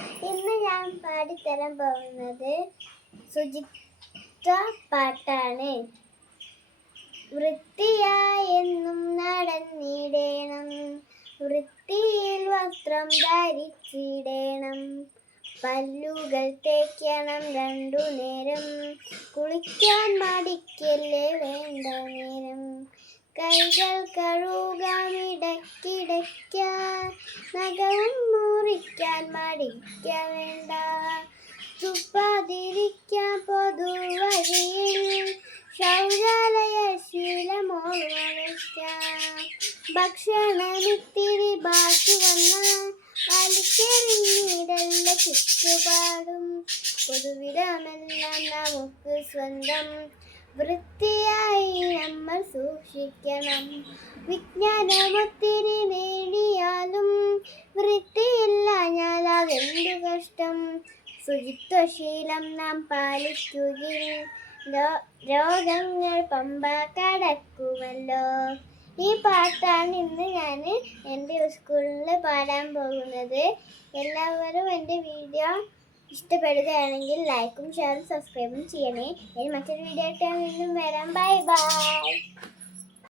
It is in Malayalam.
ഇന്ന് ഞാൻ പാടിത്തരാൻ പോകുന്നത് ശുചിത്വ പാട്ടാണ്. വൃത്തിയായെന്നും നടന്നിടേണം. വൃത്തിയിൽ വസ്ത്രം ധരിച്ചിടേണം. പല്ലുകൾ തേക്കണം രണ്ടു നേരം. കുളിക്കാൻ മടിക്കല്ലേ വേണ്ട നേരം. കൈകൾ ഇടയ്ക്കിടയ്ക്ക നഖവും മുറിക്കാൻ മടിക്ക വേണ്ട. തുപ്പാതിരിക്കാൻ പൊതുവഴിയിൽ ശൗചാലയ ശീലമോ ഭക്ഷണമിത്തിരി ബാക്കി വന്ന വലിച്ചെറിഞ്ഞിടല്ല ചുറ്റുപാടും. പൊതുവിടമെല്ലാം നമുക്ക് സ്വന്തം വൃത്തിയായി നമ്മൾ സൂക്ഷിക്കണം. വിജ്ഞാനമൊത്തിരി അതെന്തു കഷ്ടം. ശുചിത്വശീലം നാം പാലിക്കുകിൽ രോഗങ്ങൾ പമ്പ കടക്കുമല്ലോ. ഈ പാട്ടാണ് ഇന്ന് ഞാൻ എന്റെ സ്കൂളിൽ പാടാൻ പോകുന്നത്. എല്ലാവരും എന്റെ വീഡിയോ ഇഷ്ടപ്പെടുകയാണെങ്കിൽ ലൈക്കും ഷെയറും സബ്സ്ക്രൈബും ചെയ്യണേ. ഇനി മറ്റൊരു വീഡിയോ ആയിട്ട് വീണ്ടും വരാം. Bye bye.